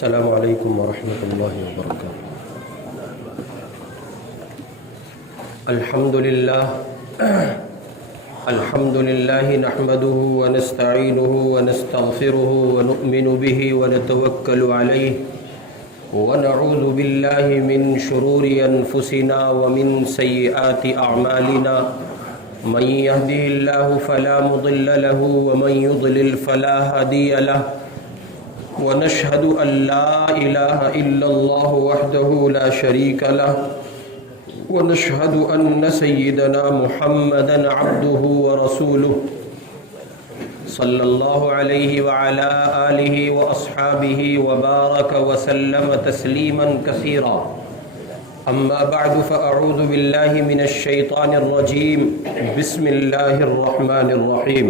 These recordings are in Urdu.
السلام علیکم ورحمۃ اللہ وبرکاتہ۔ الحمد للہ نحمده ونستعینه ونستغفره ونؤمن به ونتوکل علیہ ونعوذ باللہ من شرور انفسنا ومن سیئات اعمالنا، من يهده الله فلا مضل له ومن يضلل فلا هادي له، ونشهد أن لا إله إلا الله وحده لا شريك له، ونشهد أن سيدنا محمدا عبده ورسوله صلى الله عليه وعلى آله وأصحابه وبارك وسلم تسليما كثيرا. أما بعد فأعوذ بالله من الشيطان الرجيم. بسم الله الرحمن الرحيم.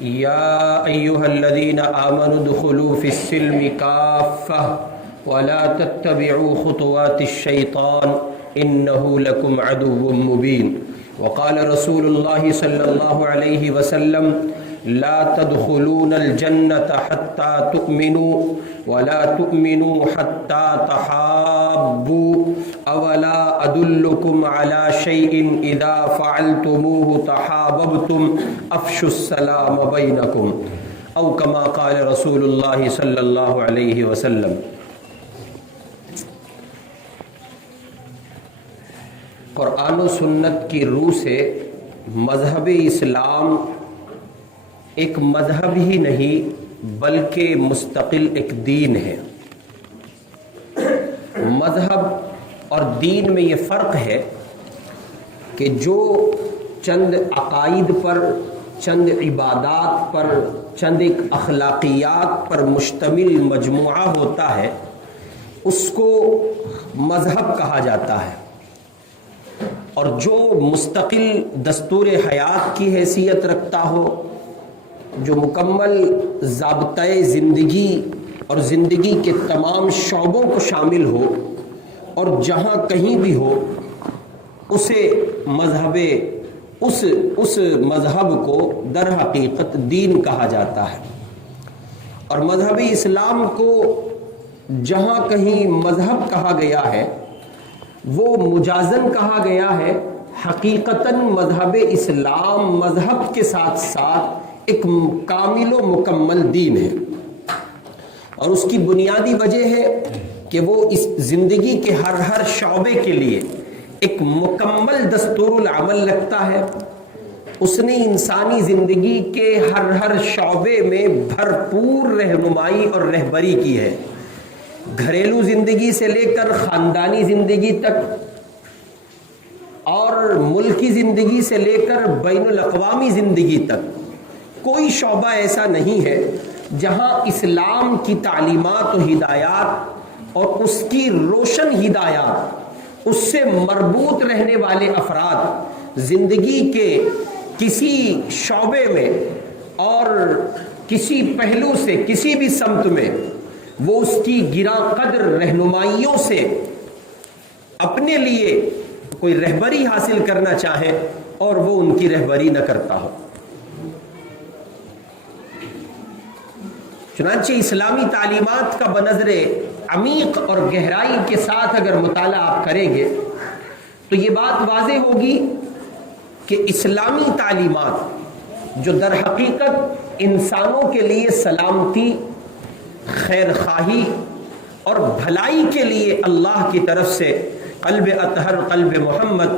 يا أيها الذين آمنوا ادخلوا في السلم كافة ولا تتبعوا خطوات الشيطان إنه لكم عدو مبين. وقال رسول الله صلى الله عليه وسلم: لا تدخلون الجنة حتى تؤمنوا ولا تؤمنوا حتى تحابوا أولا أدلكم على شيء إذا فعلتموه تحاببتم أفشوا السلام بينكم أو كما قال رسول الله صلى الله عليه وسلم. قرآن و سنت کی روح سے مذہب اسلام ایک مذہب ہی نہیں بلکہ مستقل ایک دین ہے. مذہب اور دین میں یہ فرق ہے کہ جو چند عقائد پر، چند عبادات پر، چند ایک اخلاقیات پر مشتمل مجموعہ ہوتا ہے اس کو مذہب کہا جاتا ہے، اور جو مستقل دستور حیات کی حیثیت رکھتا ہو، جو مکمل ضابطۂ زندگی اور زندگی کے تمام شعبوں کو شامل ہو اور جہاں کہیں بھی ہو، اسے اس مذہب کو در حقیقت دین کہا جاتا ہے. اور مذہب اسلام کو جہاں کہیں مذہب کہا گیا ہے وہ مجازن کہا گیا ہے. حقیقتاً مذہب اسلام مذہب کے ساتھ ساتھ ایک کامل و مکمل دین ہے، اور اس کی بنیادی وجہ ہے کہ وہ اس زندگی کے ہر شعبے کے لیے ایک مکمل دستور العمل رکھتا ہے. اس نے انسانی زندگی کے ہر شعبے میں بھرپور رہنمائی اور رہبری کی ہے. گھریلو زندگی سے لے کر خاندانی زندگی تک، اور ملکی زندگی سے لے کر بین الاقوامی زندگی تک، کوئی شعبہ ایسا نہیں ہے جہاں اسلام کی تعلیمات و ہدایات اور اس کی روشن ہدایات، اس سے مربوط رہنے والے افراد زندگی کے کسی شعبے میں اور کسی پہلو سے، کسی بھی سمت میں وہ اس کی گراں قدر رہنمائیوں سے اپنے لیے کوئی رہبری حاصل کرنا چاہے اور وہ ان کی رہبری نہ کرتا ہو. چنانچہ اسلامی تعلیمات کا بنظر عمیق اور گہرائی کے ساتھ اگر مطالعہ آپ کریں گے تو یہ بات واضح ہوگی کہ اسلامی تعلیمات جو در حقیقت انسانوں کے لیے سلامتی، خیر خواہی اور بھلائی کے لیے اللہ کی طرف سے قلب اطہر، قلب محمد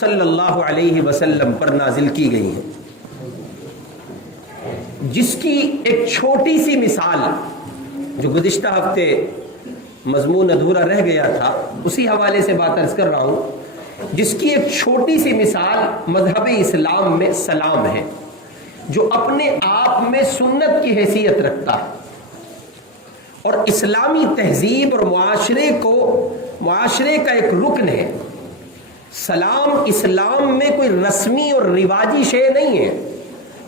صلی اللہ علیہ وسلم پر نازل کی گئی ہیں، جس کی ایک چھوٹی سی مثال جو گزشتہ ہفتے مضمون ادھورا رہ گیا تھا اسی حوالے سے بات عرض کر رہا ہوں، جس کی ایک چھوٹی سی مثال مذہب اسلام میں سلام ہے، جو اپنے آپ میں سنت کی حیثیت رکھتا ہے اور اسلامی تہذیب اور معاشرے کا ایک رکن ہے. سلام اسلام میں کوئی رسمی اور رواجی شے نہیں ہے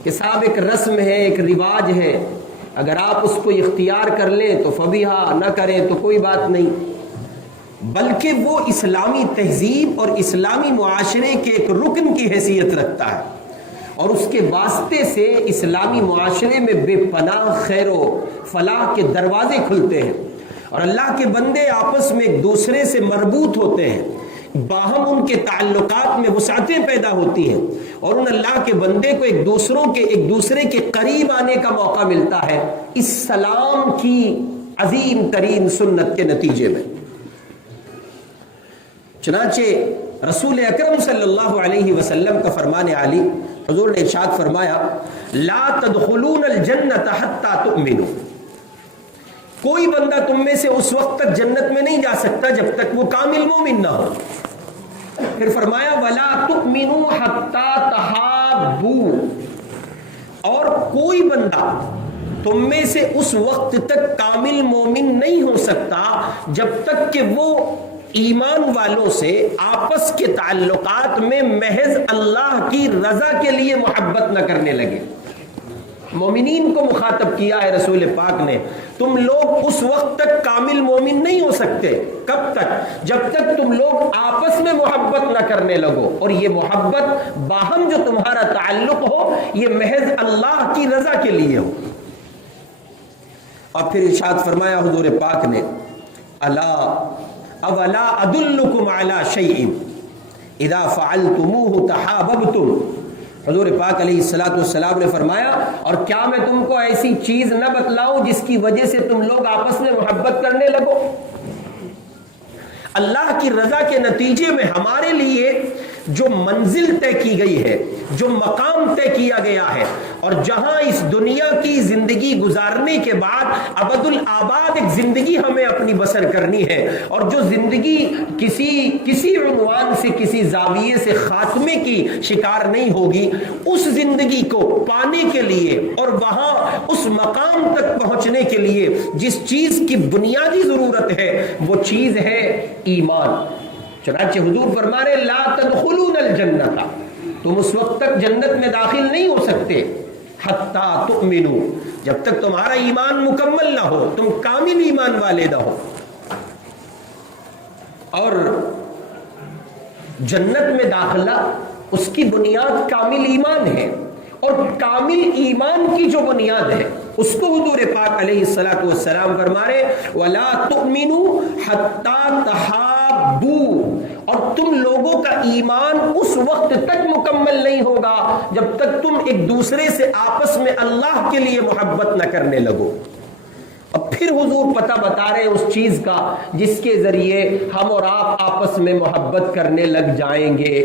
کہ صاحب ایک رسم ہے، ایک رواج ہے، اگر آپ اس کو اختیار کر لیں تو فبیہا، نہ کریں تو کوئی بات نہیں، بلکہ وہ اسلامی تہذیب اور اسلامی معاشرے کے ایک رکن کی حیثیت رکھتا ہے. اور اس کے واسطے سے اسلامی معاشرے میں بے پناہ خیر و فلاح کے دروازے کھلتے ہیں، اور اللہ کے بندے آپس میں ایک دوسرے سے مربوط ہوتے ہیں، باہم ان کے تعلقات میں وسعتیں پیدا ہوتی ہیں، اور ان اللہ کے بندے کو ایک دوسرے کے قریب آنے کا موقع ملتا ہے اس سلام کی عظیم ترین سنت کے نتیجے میں۔ چنانچہ رسول اکرم صلی اللہ علیہ وسلم کا فرمان عالی، حضور نے ارشاد فرمایا لا تدخلون الجنت حتی تؤمنوا، کوئی بندہ تم میں سے اس وقت تک جنت میں نہیں جا سکتا جب تک وہ کامل مومن نہ ہو۔ پھر فرمایا ولا تؤمنوا حتی تحابوا، اور کوئی بندہ تم میں سے اس وقت تک کامل مومن نہیں ہو سکتا جب تک کہ وہ ایمان والوں سے آپس کے تعلقات میں محض اللہ کی رضا کے لیے محبت نہ کرنے لگے۔ مومنین کو مخاطب کیا ہے رسول پاک نے، تم لوگ اس وقت تک کامل مومن نہیں ہو سکتے، کب تک؟ جب تک تم لوگ آپس میں محبت نہ کرنے لگو، اور یہ محبت باہم جو تمہارا تعلق ہو یہ محض اللہ کی رضا کے لیے ہو۔ اور پھر ارشاد فرمایا حضور پاک نے الا اولا ادلکم علی شیء اذا فعلتموه تحاببتم، حضور پاک علیہ الصلوۃ والسلام نے فرمایا اور کیا میں تم کو ایسی چیز نہ بتلاؤں جس کی وجہ سے تم لوگ آپس میں محبت کرنے لگو؟ اللہ کی رضا کے نتیجے میں ہمارے لیے جو منزل طے کی گئی ہے، جو مقام طے کیا گیا ہے، اور جہاں اس دنیا کی زندگی گزارنے کے بعد ابد الآباد ایک زندگی ہمیں اپنی بسر کرنی ہے، اور جو زندگی کسی عنوان سے کسی زاویے سے خاتمے کی شکار نہیں ہوگی، اس زندگی کو پانے کے لیے اور وہاں اس مقام تک پہنچنے کے لیے جس چیز کی بنیادی ضرورت ہے وہ چیز ہے ایمان۔ چنانچہ حضور فرما رہے لا تدخلون الجنت، تم اس وقت تک جنت میں داخل نہیں ہو سکتے حتی تؤمنوا، جب تک تمہارا ایمان مکمل نہ ہو، تم کامل ایمان والے نہ ہو۔ اور جنت میں داخلہ اس کی بنیاد کامل ایمان ہے، اور کامل ایمان کی جو بنیاد ہے اس کو حضور پاک علیہ الصلوۃ والسلام فرما رہے ولا تؤمنوا حتی تحابوا، اور تم لوگوں کا ایمان اس وقت تک مکمل نہیں ہوگا جب تک تم ایک دوسرے سے آپس میں اللہ کے لیے محبت نہ کرنے لگو۔ اب پھر حضور پتہ بتا رہے اس چیز کا جس کے ذریعے ہم اور آپ آپس میں محبت کرنے لگ جائیں گے۔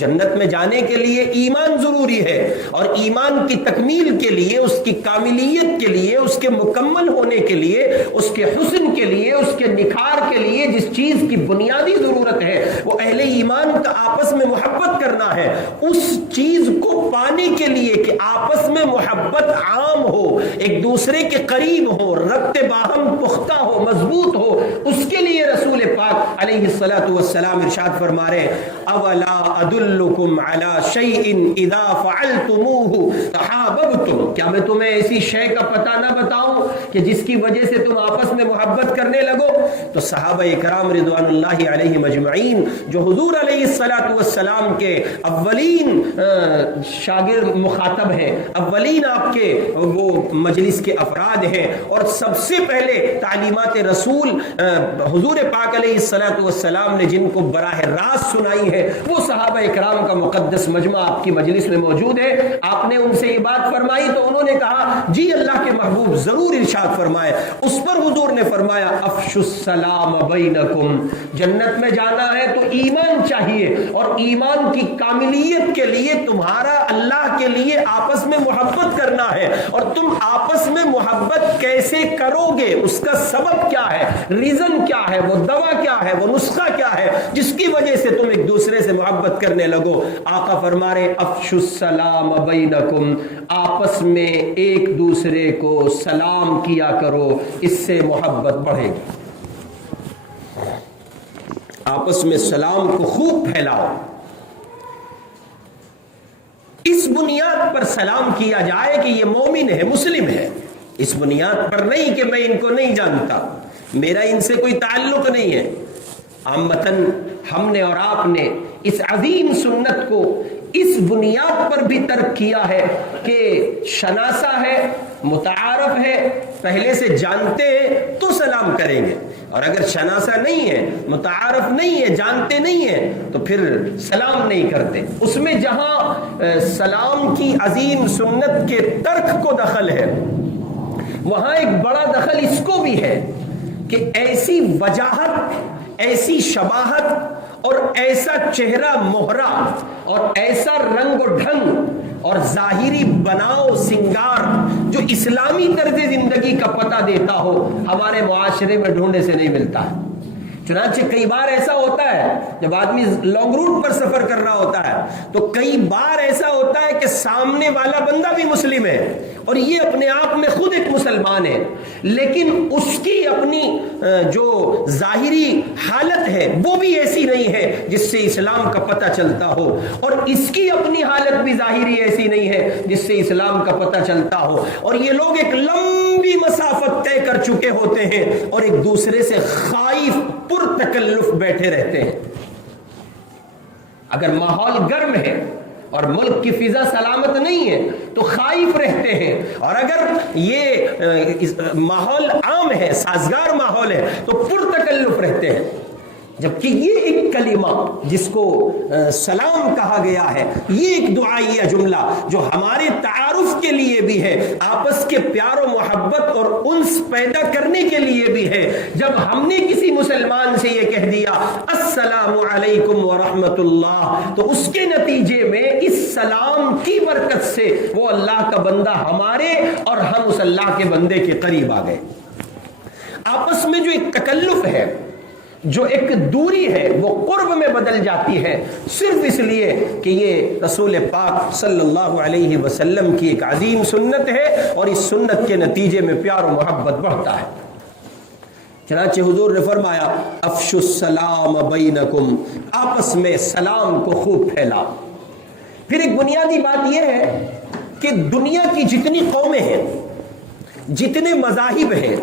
جنت میں جانے کے لیے ایمان ضروری ہے، اور ایمان کی تکمیل کے لیے، اس کی کاملیت کے لیے، اس کے مکمل ہونے کے لیے، اس کے حسن کے لیے، اس کے نکھار کے لیے جس چیز کی بنیادی ضرورت ہے وہ اہل ایمان کا آپس میں محبت کرنا ہے۔ اس چیز کو پانے کے لیے کہ آپس میں محبت عام ہو، ایک دوسرے کے قریب ہو، ربط باہم پختہ ہو، مضبوط ہو، اس کے لیے رسول پاک علیہ الصلوۃ والسلام ارشاد فرما رہے اولا ادلکم علی شیء اذا فعلتموه تحاببتم، کیا میں تمہیں ایسی شے کا پتہ نہ بتاؤں کہ جس کی وجہ سے تم آپس میں محبت کرنے لگو؟ تو صحابہ کرام رضوان اللہ علیہم اجمعین جو حضور علیہ الصلوۃ والسلام کے اولین شاگرد مخاطب ہیں، اولین آپ کے وہ مجلس کے افراد ہیں، اور سب سے پہلے تعلیمات رسول حضور پاک علیہ الصلوۃ والسلام نے جن کو براہ راست سنائی ہے وہ صحابہ کرام کا مقدس مجمع آپ کی مجلس میں موجود ہے۔ آپ نے ان سے یہ بات فرمائی تو انہوں نے کہا جی اللہ کے محبوب ضرور ارشاد فرمائے۔ اس پر حضور نے فرمایا افشوا السلام بینکم، جنت میں جانا ہے تو ایمان چاہیے، اور ایمان کی کاملیت کے لیے تمہارا اللہ کے لیے آپس میں محبت کرنا ہے، اور تم آپس میں محبت کیسے کرو گے، اس کا سبب کیا ہے، ریزن کیا ہے، وہ دوا کیا ہے، وہ نسخہ کیا ہے جس کی وجہ سے تم ایک دوسرے سے محبت کرنے لگو۔ آقا فرما رہے افشوا السلام بینکم، آپس میں ایک دوسرے کو سلام کیا کرو، اس سے محبت بڑھے گی۔ آپس میں سلام کو خوب پھیلاؤ، اس بنیاد پر سلام کیا جائے کہ یہ مومن ہے، مسلم ہے، اس بنیاد پر نہیں کہ میں ان کو نہیں جانتا، میرا ان سے کوئی تعلق نہیں ہے۔ عامتاً ہم نے اور آپ نے اس عظیم سنت کو اس بنیاد پر بھی ترک کیا ہے کہ شناسہ ہے، متعارف ہے، پہلے سے جانتے ہیں تو سلام کریں گے، اور اگر شناسہ نہیں ہے، متعارف نہیں ہے، جانتے نہیں ہیں تو پھر سلام نہیں کرتے۔ اس میں جہاں سلام کی عظیم سنت کے ترک کو دخل ہے، وہاں ایک بڑا دخل اس کو بھی ہے کہ ایسی وجاہت، ایسی شباہت اور ایسا چہرہ مہرا اور ایسا رنگ و ڈھنگ اور ظاہری بناؤ سنگار جو اسلامی طرز زندگی کا پتہ دیتا ہو، ہمارے معاشرے میں ڈھونڈنے سے نہیں ملتا ہے۔ چنانچہ کئی بار ایسا ہوتا ہے جب آدمی لانگ روٹ پر سفر کر رہا ہوتا ہے تو کئی بار ایسا ہوتا ہے کہ سامنے والا بندہ بھی مسلم ہے اور یہ اپنے آپ میں خود ایک مسلمان ہے، لیکن اس کی اپنی جو ظاہری حالت ہے وہ بھی ایسی نہیں ہے جس سے اسلام کا پتہ چلتا ہو، اور اس کی اپنی حالت بھی ظاہری ایسی نہیں ہے جس سے اسلام کا پتہ چلتا ہو، اور یہ لوگ ایک لمبی مسافت طے کر چکے ہوتے ہیں اور ایک دوسرے سے خائف پر تکلف بیٹھے رہتے ہیں۔ اگر ماحول گرم ہے اور ملک کی فضا سلامت نہیں ہے تو خائف رہتے ہیں، اور اگر یہ ماحول عام ہے، سازگار ماحول ہے تو پر تکلف رہتے ہیں۔ جبکہ یہ ایک کلمہ جس کو سلام کہا گیا ہے، یہ ایک دعائیہ جملہ جو ہمارے تعارف کے لیے بھی ہے، آپس کے پیار و محبت اور انس پیدا کرنے کے لیے بھی ہے۔ جب ہم نے کسی مسلمان سے یہ کہہ دیا السلام علیکم ورحمۃ اللہ، تو اس کے نتیجے میں اس سلام کی برکت سے وہ اللہ کا بندہ ہمارے اور ہم اس اللہ کے بندے کے قریب آ گئے۔ آپس میں جو ایک تکلف ہے، جو ایک دوری ہے، وہ قرب میں بدل جاتی ہے، صرف اس لیے کہ یہ رسول پاک صلی اللہ علیہ وسلم کی ایک عظیم سنت ہے، اور اس سنت کے نتیجے میں پیار و محبت بڑھتا ہے۔ چنانچہ حضور نے فرمایا افشوا السلام بینکم، آپس میں سلام کو خوب پھیلاؤ۔ پھر ایک بنیادی بات یہ ہے کہ دنیا کی جتنی قومیں ہیں، جتنے مذاہب ہیں،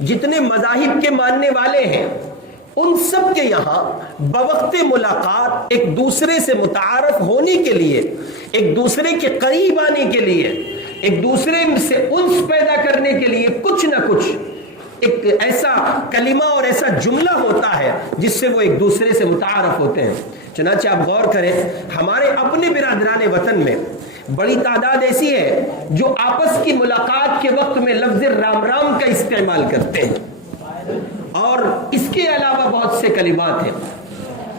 جتنے مذاہب کے ماننے والے ہیں، ان سب کے یہاں بوقت ملاقات ایک دوسرے سے متعارف ہونے کے لیے، ایک دوسرے کے قریب آنے کے لیے، ایک دوسرے سے انس پیدا کرنے کے لیے کچھ نہ کچھ ایک ایسا کلمہ اور ایسا جملہ ہوتا ہے جس سے وہ ایک دوسرے سے متعارف ہوتے ہیں۔ چنانچہ آپ غور کریں، ہمارے اپنے برادران وطن میں بڑی تعداد ایسی ہے جو آپس کی ملاقات کے وقت میں لفظ رام رام کا استعمال کرتے ہیں، اور اس کے علاوہ بہت سے کلمات ہیں۔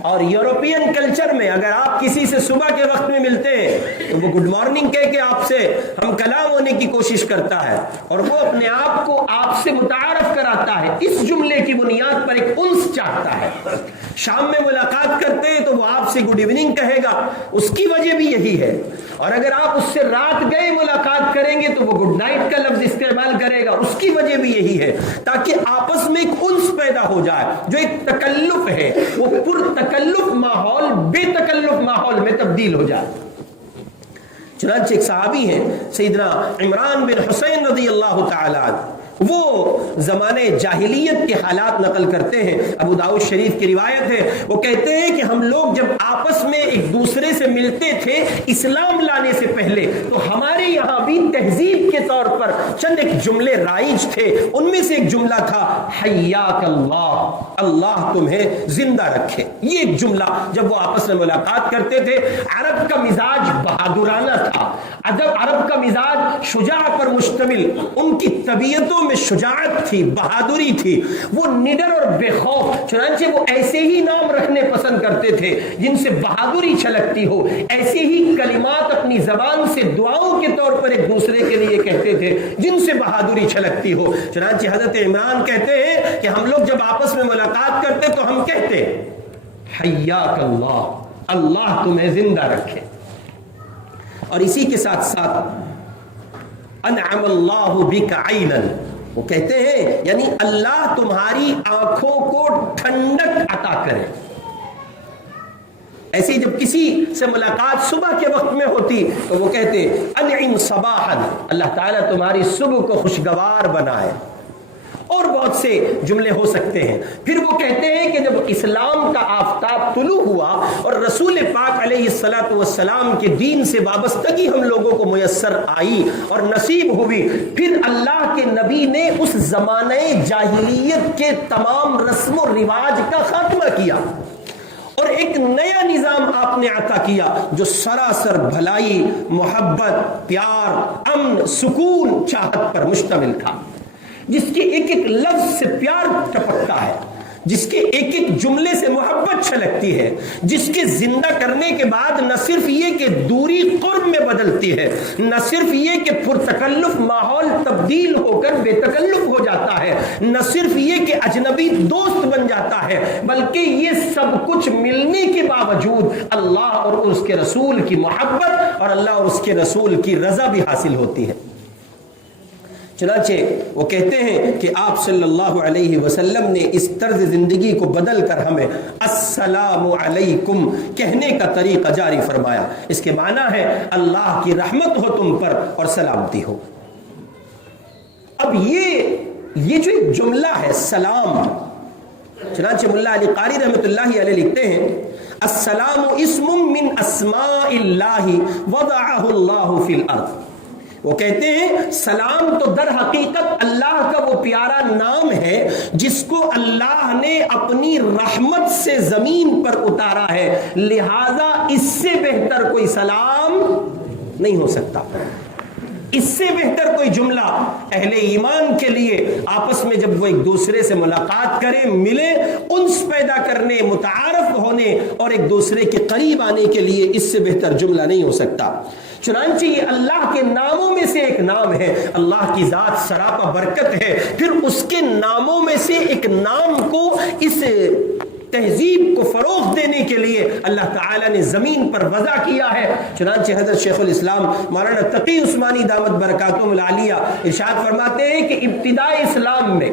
اور یورپین کلچر میں اگر آپ کسی سے صبح کے وقت میں ملتے ہیں تو وہ گڈ مارننگ کہہ کے آپ سے ہم کلام ہونے کی کوشش کرتا ہے، اور وہ اپنے آپ کو آپ سے متعارف کراتا ہے، اس جملے کی بنیاد پر ایک انس چاہتا ہے۔ شام میں ملاقات کرتے ہیں تو وہ آپ سے گڈ ایوننگ کہے گا، اس کی وجہ بھی یہی ہے، اور اگر آپ اس سے رات گئے ملاقات کریں گے تو وہ گڈ نائٹ کا لفظ استعمال کرے گا، اس کی وجہ بھی یہی ہے، تاکہ آپس میں ایک انس پیدا ہو جائے۔ جو ایک تکلف ہے وہ پر تکلف ماحول بے تکلف ماحول میں تبدیل ہو جائے۔ چنانچہ ایک صحابی ہیں سیدنا عمران بن حسین رضی اللہ تعالی عنہ، وہ زمانے جاہلیت کے حالات نقل کرتے ہیں، ابو داؤد شریف کی روایت ہے، وہ کہتے ہیں کہ ہم لوگ جب آپس میں ایک دوسرے سے ملتے تھے اسلام لانے سے پہلے، تو ہمارے یہاں بھی تہذیب کے طور پر چند ایک جملے رائج تھے، ان میں سے ایک جملہ تھا حیاک اللہ، اللہ تمہیں زندہ رکھے۔ یہ ایک جملہ جب وہ آپس میں ملاقات کرتے تھے، عرب کا مزاج بہادرانہ تھا، عرب کا مزاج شجاع پر مشتمل، ان کی طبیعتوں میں شجاعت تھی، بہادری تھی، وہ نڈر اور بے خوف، چنانچہ وہ ایسے ہی نام رکھنے پسند کرتے تھے جن سے بہادری چھلکتی ہو، ایسے ہی کلمات اپنی زبان سے دعاؤں کے طور پر ایک دوسرے کے لیے کہتے تھے جن سے بہادری چھلکتی ہو۔ چنانچہ حضرت عمران کہتے ہیں کہ ہم لوگ جب آپس میں ملاقات کرتے تو ہم کہتے حیاک اللہ، اللہ تمہیں زندہ رکھے، اور اسی کے ساتھ ساتھ انعم اللہ بک عینا، وہ کہتے ہیں یعنی اللہ تمہاری آنکھوں کو ٹھنڈک عطا کرے۔ ایسے جب کسی سے ملاقات صبح کے وقت میں ہوتی تو وہ کہتے انعم صباحا، اللہ تعالیٰ تمہاری صبح کو خوشگوار بنائے۔ اور بہت سے جملے ہو سکتے ہیں۔ پھر وہ کہتے ہیں کہ جب اسلام کا آفتاب طلوع ہوا اور رسول پاک علیہ الصلوۃ والسلام کے دین سے وابستگی ہم لوگوں کو میسر آئی اور نصیب ہوئی، پھر اللہ کے نبی نے اس زمانے جاہلیت کے تمام رسم و رواج کا خاتمہ کیا اور ایک نیا نظام آپ نے عطا کیا جو سراسر بھلائی، محبت، پیار، امن، سکون، چاہت پر مشتمل تھا، جس کے ایک ایک لفظ سے پیار ٹپکتا ہے، جس کے ایک ایک جملے سے محبت چھلکتی ہے، جس کے زندہ کرنے کے بعد نہ صرف یہ کہ دوری قرب میں بدلتی ہے، نہ صرف یہ کہ پرتکلف ماحول تبدیل ہو کر بے تکلف ہو جاتا ہے، نہ صرف یہ کہ اجنبی دوست بن جاتا ہے، بلکہ یہ سب کچھ ملنے کے باوجود اللہ اور اس کے رسول کی محبت اور اللہ اور اس کے رسول کی رضا بھی حاصل ہوتی ہے۔ چنانچہ وہ کہتے ہیں کہ آپ صلی اللہ علیہ وسلم نے اس طرز زندگی کو بدل کر ہمیں السلام علیکم کہنے کا طریقہ جاری فرمایا۔ اس کے معنی ہے اللہ کی رحمت ہو تم پر اور سلامتی ہو۔ اب یہ جو ایک جملہ ہے سلام، چنانچہ ملا علی قاری رحمۃ اللہ علیہ لکھتے ہیں السلام اسم من اسماء اللہ وضعہ اللہ فی الارض۔ وہ کہتے ہیں سلام تو در حقیقت اللہ کا وہ پیارا نام ہے جس کو اللہ نے اپنی رحمت سے زمین پر اتارا ہے، لہذا اس سے بہتر کوئی سلام نہیں ہو سکتا، اس سے بہتر کوئی جملہ اہل ایمان کے لیے آپس میں جب وہ ایک دوسرے سے ملاقات کریں، ملیں، انس پیدا کرنے، متعارف ہونے اور ایک دوسرے کے قریب آنے کے لیے اس سے بہتر جملہ نہیں ہو سکتا۔ چنانچہ یہ اللہ کے ناموں میں سے ایک نام ہے، اللہ کی ذات سراپا برکت ہے، پھر اس کے ناموں میں سے ایک نام کو اس تہذیب کو فروغ دینے کے لیے اللہ تعالیٰ نے زمین پر وضع کیا ہے۔ چنانچہ حضرت شیخ الاسلام مولانا تقی عثمانی دامت برکاتہم العالیہ ارشاد فرماتے ہیں کہ ابتداء اسلام میں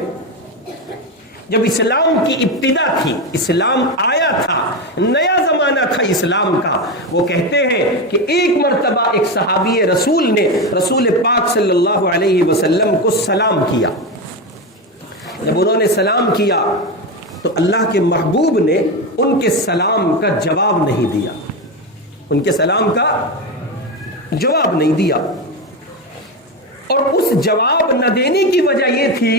جب اسلام کی ابتدا تھی، اسلام آیا تھا، نیا زمانہ تھا اسلام کا، وہ کہتے ہیں کہ ایک مرتبہ ایک صحابی رسول نے رسول پاک صلی اللہ علیہ وسلم کو سلام کیا۔ جب انہوں نے سلام کیا تو اللہ کے محبوب نے ان کے سلام کا جواب نہیں دیا، ان کے سلام کا جواب نہیں دیا، اور اس جواب نہ دینے کی وجہ یہ تھی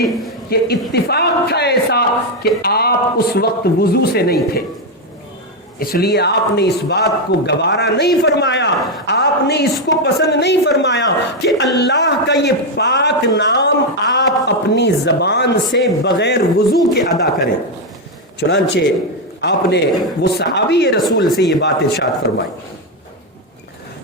کہ اتفاق تھا ایسا کہ آپ اس وقت وضو سے نہیں تھے، اس لیے آپ نے اس بات کو گوارا نہیں فرمایا، آپ نے اس کو پسند نہیں فرمایا کہ اللہ کا یہ پاک نام آپ اپنی زبان سے بغیر وضو کے ادا کریں۔ چنانچہ آپ نے وہ صحابی رسول سے یہ بات ارشاد فرمائی۔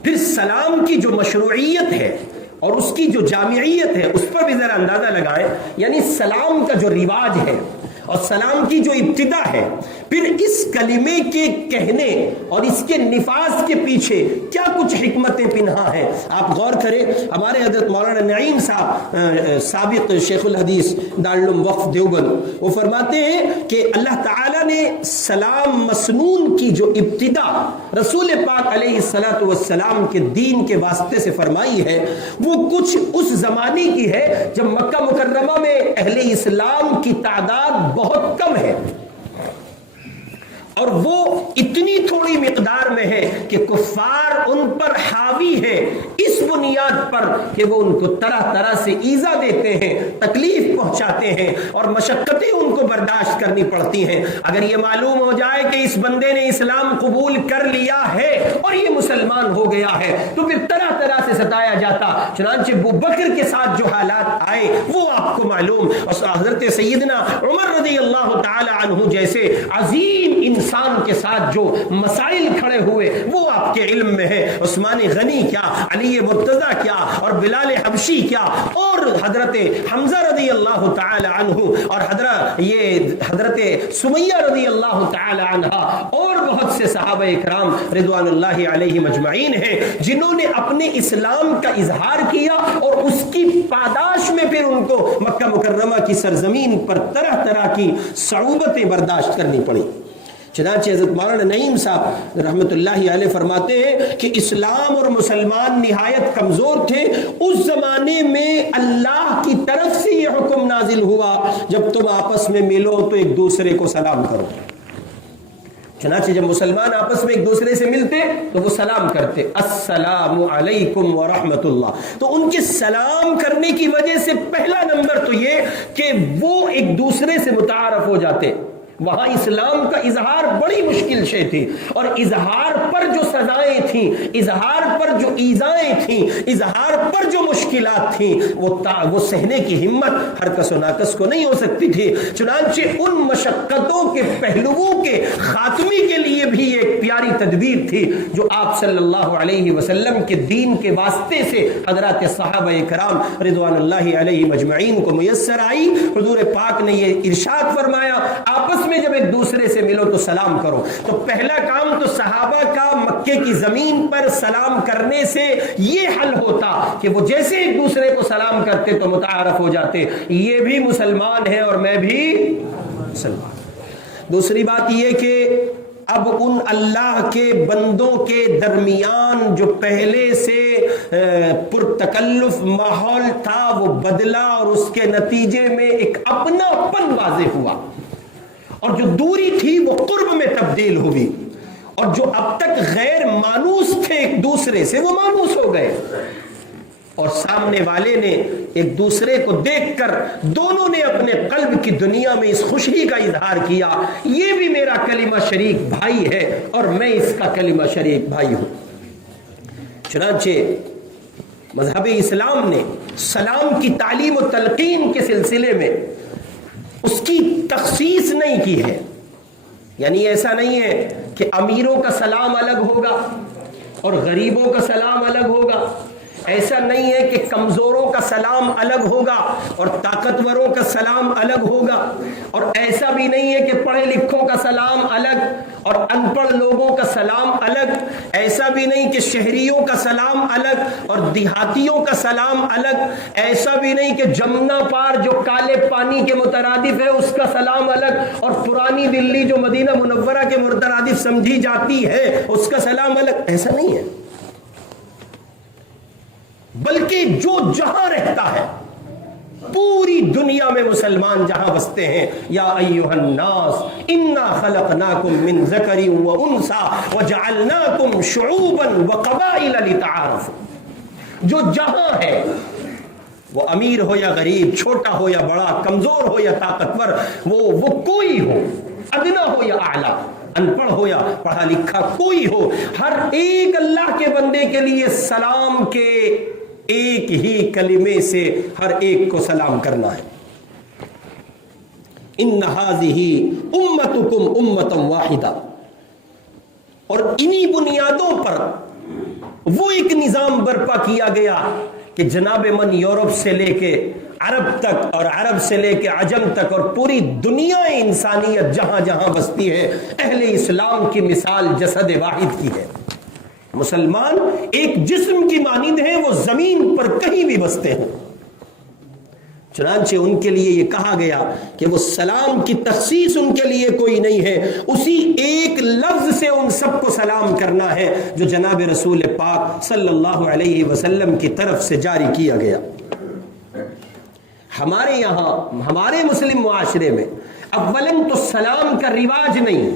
پھر سلام کی جو مشروعیت ہے اور اس کی جو جامعیت ہے اس پر بھی ذرا اندازہ لگائیں، یعنی سلام کا جو رواج ہے اور سلام کی جو ابتدا ہے، پھر اس کلمے کے کہنے اور اس کے نفاذ کے پیچھے کیا کچھ حکمتیں پنہا ہیں، آپ غور کریں۔ ہمارے حضرت مولانا نعیم صاحب سابق شیخ الحدیث دارالعلوم وقف دیوبند، وہ فرماتے ہیں کہ اللہ تعالیٰ نے سلام مسنون کی جو ابتدا رسول پاک علیہ الصلوۃ والسلام کے دین کے واسطے سے فرمائی ہے، وہ کچھ اس زمانے کی ہے جب مکہ مکرمہ میں اہل اسلام کی تعداد بہت کم ہے، اور وہ اتنی تھوڑی مقدار میں ہے کہ کفار ان پر حاوی ہے اس بنیاد پر کہ وہ ان کو طرح طرح سے ایذا دیتے ہیں، تکلیف پہنچاتے ہیں اور مشقتیں ان کو برداشت کرنی پڑتی ہیں۔ اگر یہ معلوم ہو جائے کہ اس بندے نے اسلام قبول کر لیا ہے اور یہ مسلمان ہو گیا ہے تو پھر طرح طرح سے ستایا جاتا۔ چنانچہ ابو بکر کے ساتھ جو حالات آئے وہ آپ کو معلوم، اور حضرت سیدنا عمر رضی اللہ تعالی عنہ جیسے عظیم انسان کے ساتھ جو مسائل کھڑے ہوئے وہ آپ کے علم میں ہے۔ عثمان غنی کیا، علی مرتضی کیا، اور بلال حبشی کیا، اور حضرت حمزہ رضی اللہ تعالی عنہ، اور حضرت سمیہ رضی اللہ تعالی عنہ، اور بہت سے صحابہ اکرام رضوان اللہ علیہم اجمعین ہیں جنہوں نے اپنے اسلام کا اظہار کیا اور اس کی پاداش میں پھر ان کو مکہ مکرمہ کی سرزمین پر طرح طرح کی صعوبتیں برداشت کرنی پڑی۔ چنانچہ حضرت مولانا نعیم صاحب رحمۃ اللہ علیہ فرماتے ہیں کہ اسلام اور مسلمان نہایت کمزور تھے، اس زمانے میں اللہ کی طرف سے یہ حکم نازل ہوا جب تم آپس میں ملو تو ایک دوسرے کو سلام کرو۔ چنانچہ جب مسلمان آپس میں ایک دوسرے سے ملتے تو وہ سلام کرتے، السلام علیکم ورحمۃ اللہ۔ تو ان کے سلام کرنے کی وجہ سے پہلا نمبر تو یہ کہ وہ ایک دوسرے سے متعارف ہو جاتے۔ وہاں اسلام کا اظہار بڑی مشکل شے تھی، اور اظہار پر جو سزائیں تھیں، اظہار پر جو ایذائیں تھیں، اظہار پر جو مشکلات تھیں، وہ سہنے کی ہمت ہر کس و ناکس کو نہیں ہو سکتی تھی۔ چنانچہ ان مشقتوں کے پہلوؤں کے خاتمے کے لیے بھی ایک پیاری تدبیر تھی جو آپ صلی اللہ علیہ وسلم کے دین کے واسطے سے حضرات صحابہ کرام رضوان اللہ علیہم اجمعین کو میسر آئی۔ حضور پاک نے یہ ارشاد فرمایا، آپس میں جب ایک دوسرے سے ملو تو سلام کرو۔ تو پہلا کام تو صحابہ کا مکے کی زمین پر سلام کرنے سے یہ حل ہوتا کہ وہ جیسے ایک دوسرے کو سلام کرتے تو متعارف ہو جاتے، یہ بھی مسلمان ہے اور میں بھی مسلمان۔ دوسری بات یہ کہ اب ان اللہ کے بندوں کے درمیان جو پہلے سے پرتکلف ماحول تھا وہ بدلا، اور اس کے نتیجے میں ایک اپنا پن واضح ہوا، اور جو دوری تھی وہ قرب میں تبدیل ہوئی، اور جو اب تک غیر مانوس تھے ایک دوسرے سے وہ مانوس ہو گئے، اور سامنے والے نے ایک دوسرے کو دیکھ کر دونوں نے اپنے قلب کی دنیا میں اس خوشی کا اظہار کیا، یہ بھی میرا کلمہ شریک بھائی ہے اور میں اس کا کلمہ شریک بھائی ہوں۔ چنانچہ مذہب اسلام نے سلام کی تعلیم و تلقین کے سلسلے میں اس کی تخصیص نہیں کی ہے، یعنی ایسا نہیں ہے کہ امیروں کا سلام الگ ہوگا اور غریبوں کا سلام الگ ہوگا، ایسا نہیں ہے کہ کمزوروں کا سلام الگ ہوگا اور طاقتوروں کا سلام الگ ہوگا، اور ایسا بھی نہیں ہے کہ پڑھے لکھوں کا سلام الگ اور ان پڑھ لوگوں کا سلام الگ، ایسا بھی نہیں کہ شہریوں کا سلام الگ اور دیہاتیوں کا سلام الگ، ایسا بھی نہیں کہ جمنا پار جو کالے پانی کے مترادف ہے اس کا سلام الگ، اور پرانی دلی جو مدینہ منورہ کے مترادف سمجھی جاتی ہے اس کا سلام الگ، ایسا نہیں ہے، بلکہ جو جہاں رہتا ہے پوری دنیا میں مسلمان جہاں بستے ہیں، یا ایھا الناس انا خلقناکم من ذکر و انثی وجعلناکم شعوبا وقبائل لتعارفوا، جو جہاں ہے وہ امیر ہو یا غریب، چھوٹا ہو یا بڑا، کمزور ہو یا طاقتور، وہ کوئی ہو، ادنا ہو یا اعلیٰ، ان پڑھ ہو یا پڑھا لکھا، کوئی ہو، ہر ایک اللہ کے بندے کے لیے سلام کے ایک ہی کلمے سے ہر ایک کو سلام کرنا ہے۔ ان ھذہ امتکم امۃ واحدہ، اور انہی بنیادوں پر وہ ایک نظام برپا کیا گیا کہ جناب من یورپ سے لے کے عرب تک اور عرب سے لے کے عجم تک اور پوری دنیا انسانیت جہاں جہاں بستی ہے، اہل اسلام کی مثال جسد واحد کی ہے۔ مسلمان ایک جسم کی مانند ہیں، وہ زمین پر کہیں بھی بستے ہیں۔ چنانچہ ان کے لیے یہ کہا گیا کہ وہ سلام کی تخصیص ان کے لیے کوئی نہیں ہے، اسی ایک لفظ سے ان سب کو سلام کرنا ہے جو جناب رسول پاک صلی اللہ علیہ وسلم کی طرف سے جاری کیا گیا۔ ہمارے یہاں ہمارے مسلم معاشرے میں اولاً تو سلام کا رواج نہیں،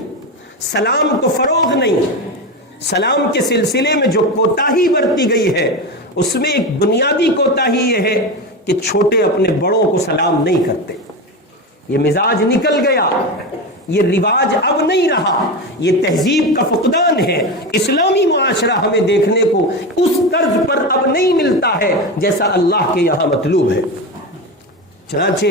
سلام کو فروغ نہیں، سلام کے سلسلے میں جو کوتاہی برتی گئی ہے اس میں ایک بنیادی کوتاہی یہ ہے کہ چھوٹے اپنے بڑوں کو سلام نہیں کرتے، یہ مزاج نکل گیا، یہ رواج اب نہیں رہا، یہ تہذیب کا فقدان ہے۔ اسلامی معاشرہ ہمیں دیکھنے کو اس طرز پر اب نہیں ملتا ہے جیسا اللہ کے یہاں مطلوب ہے۔ چنانچہ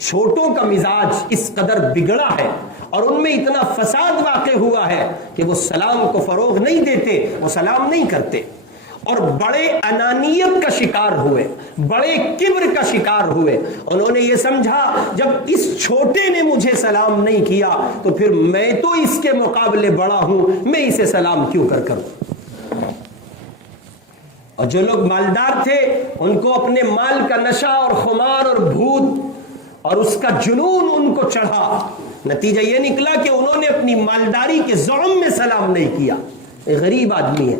چھوٹوں کا مزاج اس قدر بگڑا ہے اور ان میں اتنا فساد واقع ہوا ہے کہ وہ سلام کو فروغ نہیں دیتے، وہ سلام نہیں کرتے، اور بڑے انانیت کا شکار ہوئے، بڑے کبر کا شکار ہوئے۔ انہوں نے یہ سمجھا جب اس چھوٹے نے مجھے سلام نہیں کیا تو پھر میں تو اس کے مقابلے بڑا ہوں، میں اسے سلام کیوں کروں۔ اور جو لوگ مالدار تھے ان کو اپنے مال کا نشہ اور خمار اور بھوت اور اس کا جنون ان کو چڑھا، نتیجہ یہ نکلا کہ انہوں نے اپنی مالداری کے زعم میں سلام نہیں کیا. ایک غریب آدمی ہے،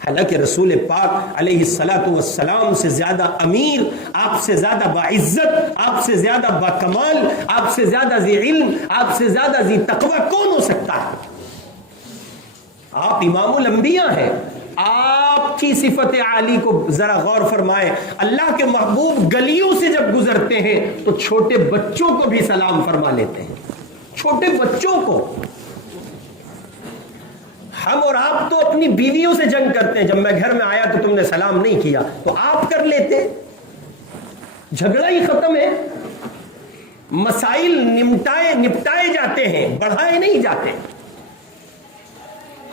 حالانکہ رسول پاک علیہ الصلوۃ والسلام سے زیادہ امیر، آپ سے زیادہ باعزت، آپ سے زیادہ باکمال، آپ سے زیادہ ذی علم، آپ سے زیادہ ذی تقوی کون ہو سکتا ہے؟ آپ امام الانبیاء ہیں. آپ کی صفت عالی کو ذرا غور فرمائیں. اللہ کے محبوب گلیوں سے جب گزرتے ہیں تو چھوٹے بچوں کو بھی سلام فرما لیتے ہیں. چھوٹے بچوں کو. ہم اور آپ تو اپنی بیویوں سے جنگ کرتے ہیں. جب میں گھر میں آیا تو تم نے سلام نہیں کیا تو آپ کر لیتے. جھگڑا ہی ختم ہے. مسائل نپٹائے جاتے ہیں، بڑھائے نہیں جاتے.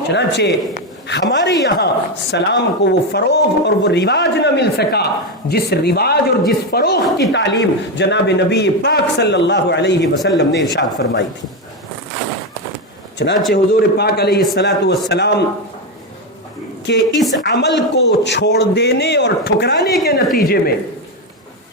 چنانچہ ہمارے یہاں سلام کو وہ فروغ اور وہ رواج نہ مل سکا جس رواج اور جس فروغ کی تعلیم جناب نبی پاک صلی اللہ علیہ وسلم نے ارشاد فرمائی تھی. چنانچہ حضور پاک علیہ الصلوۃ والسلام کے اس عمل کو چھوڑ دینے اور ٹھکرانے کے نتیجے میں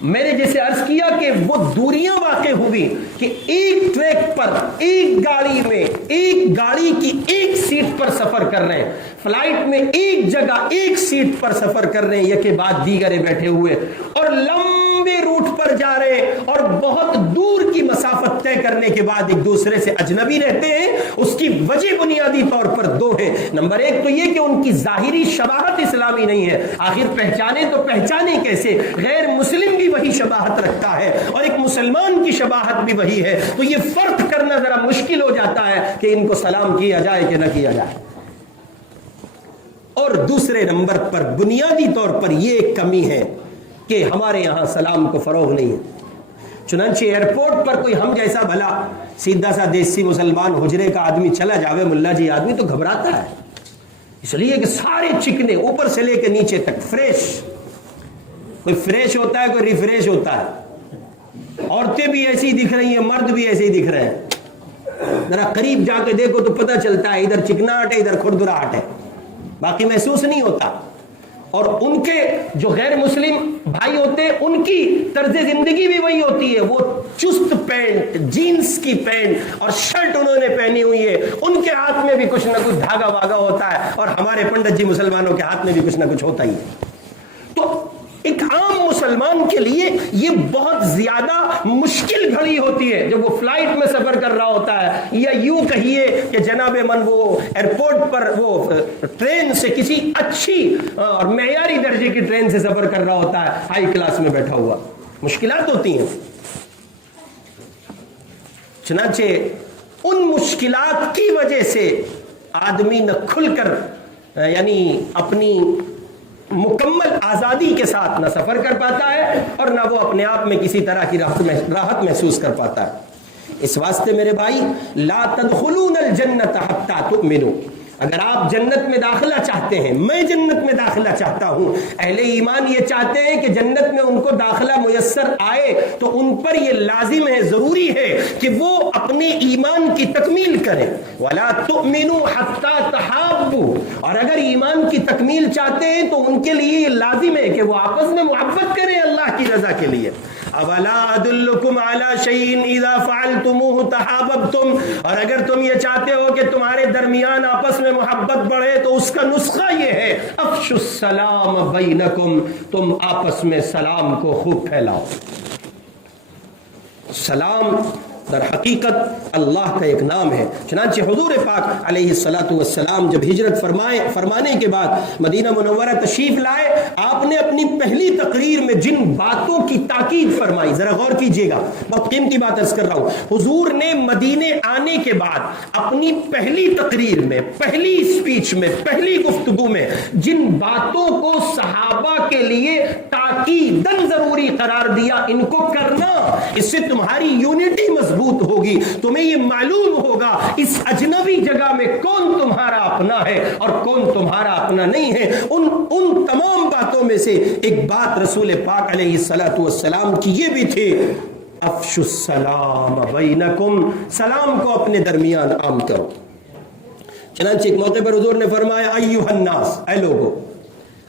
میں نے جیسے عرض کیا کہ وہ دوریاں واقع ہوئی کہ ایک ٹریک پر ایک گاڑی میں ایک گاڑی کی ایک سیٹ پر سفر کر رہے ہیں، فلائٹ میں ایک جگہ ایک سیٹ پر سفر کر رہے ہیں، یکے بعد دیگرے بیٹھے ہوئے اور لمبے روٹ پر جا رہے ہیں اور بہت دور کی مسافت طے کرنے کے بعد ایک دوسرے سے اجنبی رہتے ہیں. اس کی وجہ بنیادی طور پر دو ہیں. نمبر ایک تو یہ کہ ان کی ظاہری شباہت اسلامی نہیں ہے. آخر پہچانے تو پہچانے کیسے؟ غیر مسلم بھی وہی شباہت رکھتا ہے اور ایک مسلمان کی شباہت بھی وہی ہے. تو یہ فرق کرنا ذرا مشکل ہو جاتا ہے کہ ان کو سلام کیا جائے کہ نہ کیا جائے. اور دوسرے نمبر پر بنیادی طور پر یہ ایک کمی ہے کہ ہمارے یہاں سلام کو فروغ نہیں ہے. چنانچہ ایئرپورٹ پر کوئی ہم جیسا بھلا سیدھا سا دیسی مسلمان حجرے کا آدمی چلا جاوے ملا جی آدمی تو گھبراتا ہے، اس لیے کہ سارے چکنے اوپر سے لے کے نیچے تک فریش. کوئی فریش ہوتا ہے، کوئی ریفریش ہوتا ہے. عورتیں بھی ایسی دکھ رہی ہیں، مرد بھی ایسے ہی دکھ رہے ہیں. ذرا قریب جا کے دیکھو تو پتہ چلتا ہے ادھر چکناہٹ ہے ادھر کھردراہٹ ہے، باقی محسوس نہیں ہوتا. اور ان کے جو غیر مسلم بھائی ہوتے ہیں ان کی طرز زندگی بھی وہی ہوتی ہے. وہ چست پینٹ، جینز کی پینٹ اور شرٹ انہوں نے پہنی ہوئی ہے. ان کے ہاتھ میں بھی کچھ نہ کچھ دھاگا واگا ہوتا ہے اور ہمارے پنڈت جی مسلمانوں کے ہاتھ میں بھی کچھ نہ کچھ ہوتا ہی ہے. تو ایک عام مسلمان کے لیے یہ بہت زیادہ مشکل گھڑی ہوتی ہے جب وہ فلائٹ میں سفر کر رہا ہوتا ہے، یا یوں کہیے کہ جناب من وہ ایئرپورٹ پر وہ ٹرین سے کسی اچھی اور معیاری درجے کی ٹرین سے سفر کر رہا ہوتا ہے، ہائی کلاس میں بیٹھا ہوا. مشکلات ہوتی ہیں. چنانچہ ان مشکلات کی وجہ سے آدمی نہ کھل کر یعنی اپنی مکمل آزادی کے ساتھ نہ سفر کر پاتا ہے اور نہ وہ اپنے آپ میں کسی طرح کی راحت محسوس کر پاتا ہے. اس واسطے میرے بھائی لا تدخلون الجنت حتی تؤمنوا، اگر آپ جنت میں داخلہ چاہتے ہیں، میں جنت میں داخلہ چاہتا ہوں، اہل ایمان یہ چاہتے ہیں کہ جنت میں ان کو داخلہ میسر آئے تو ان پر یہ لازم ہے، ضروری ہے کہ وہ اپنے ایمان کی تکمیل کریں. ولا تؤمنوا حتی تحابوا، اور اگر ایمان کی تکمیل چاہتے ہیں تو ان کے لیے یہ لازم ہے کہ وہ آپس میں محبت کریں اللہ کی رضا کے لیے. اولا ادلکم علی شیء اذا فعلتموه تحاببتم، اور اگر تم یہ چاہتے ہو کہ تمہارے درمیان آپس میں محبت بڑھے تو اس کا نسخہ یہ ہے افشوا السلام بینکم، تم آپس میں سلام کو خوب پھیلاؤ. سلام در حقیقت اللہ کا ایک نام ہے. چنانچہ حضور پاک علیہ الصلوۃ والسلام جب ہجرت فرمانے کے بعد مدینہ منورہ تشریف لائے، آپ نے اپنی پہلی تقریر میں جن باتوں کی تاکید فرمائی، ذرا غور کیجئے گا، بہت قیمتی بات عرض کر رہا ہوں. حضور نے مدینے آنے کے بعد اپنی پہلی تقریر میں، پہلی اسپیچ میں، پہلی گفتگو میں جن باتوں کو صحابہ کے لیے تاکیداً ضروری قرار دیا، ان کو کرنا، اس سے تمہاری یونٹی مضبوط ہوگی. تمہیں یہ معلوم ہوگا اس اجنبی جگہ میں کون تمہارا اپنا ہے اور کون تمہارا اپنا نہیں ہے. ان تمام باتوں میں سے ایک بات رسول پاک علیہ الصلوۃ والسلام کی یہ بھی تھی افشوا السلام بینکم، سلام کو اپنے درمیان عام کرو. چنانچہ ایک موقع پر حضور نے فرمایا ایھا الناس، اے لوگو،